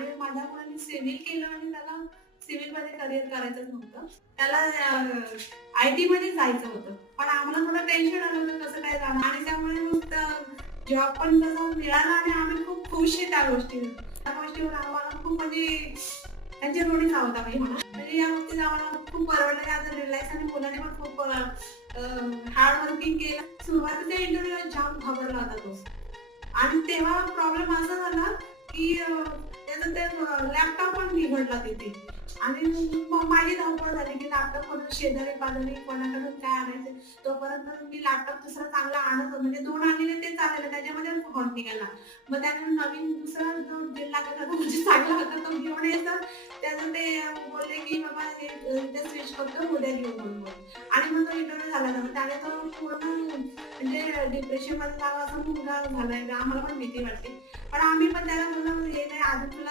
आणि माझ्या मुलाने सिव्हिल केलं आणि त्याला सिव्हिल मध्ये करिअर करायचं नव्हतं. त्याला आयटी मध्ये जायचं होतं. पण आम्हाला थोडं टेन्शन आलं होतं कसं काय जाणार आणि त्यामुळे मग जॉब पण तसा मिळाला आणि आम्ही खूप खुश आहे त्या गोष्टीवर. त्या गोष्टीवर आम्हाला खूप म्हणजे त्यांच्या ऋणी आहोत आम्ही म्हणा. म्हणजे या बाबतीत आम्हाला खूप परवडलं आज रिलायन्स आणि मुलाने पण खूप हार्ड वर्किंग केलं. सुरुवातीच्या इंटरव्ह्यूला जाम घाबरला होता तो. आणि तेव्हा प्रॉब्लेम असा झाला की त्याचा ते लॅपटॉप पण बिघडला तिथे आणि मग माझी धावपळ झाली की लॅपटॉप कोण शेजारी पाजारी कोणाकडून काय आणायचे. तोपर्यंत मी लॅपटॉप दुसरा चांगला आणत होते. म्हणजे 2 आणलेले ते चाललेलं त्याच्यामध्ये फॉल्ट निघाला. मग त्याने नवीन दुसरा जो जे लागत होता म्हणजे चांगला होता तो घेऊन यायचा. त्याचं ते बोलले की बाबा हे इथे स्विच करतो उद्या घेऊ म्हणून. आणि मग तो इंटरव्ह्यू झाला ना त्याने तो पूर्ण म्हणजे डिप्रेशन मध्ये जावं असं मुलगा झालाय. आम्हाला पण भीती वाटते. पण आम्ही पण त्याला बोललो हे नाही अजून तुला